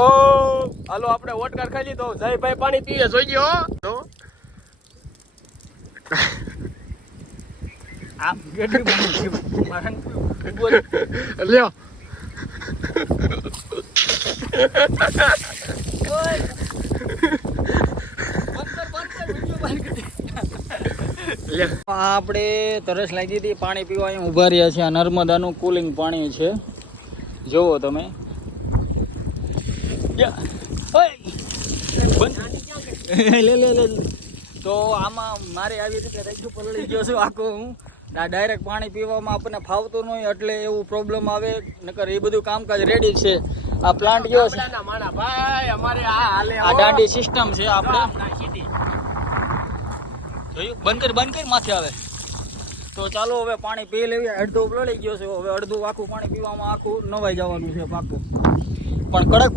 ઓ હાલો આપણે વોટકાર ખાઈ લીધો. જયભાઈ પાણી પીએ જોઈ ગયો તો આમ ગેડી બની મારન લ્યો આપણે તરસ લાગી હતી પાણી પીવા અહીંયા ઊભા રહ્યા છે. આ નર્મદાનું કુલિંગ પાણી છે, જોવો તમે. તો આમાં મારે આવી રીતે રેજુ પલળી ગયો છું આખો. હું ડાયરેક્ટ પાણી પીવામાં આપણને ફાવતું નહીં એટલે એવું પ્રોબ્લેમ આવે. નકર એ બધું કામકાજ રેડી છે. આ પ્લાન્ટ ગયો છે, ભાઈ અમારે આ હાલે આ દાંડી સિસ્ટમ છે આપણે જોયું. બંધ કરી માથે આવે તો ચાલો હવે પાણી પી લેવી. અડધો પલળી ગયો છે, હવે અડધું આખું પાણી પીવામાં આખું નવાઈ જવાનું છે પાકું. પણ કડક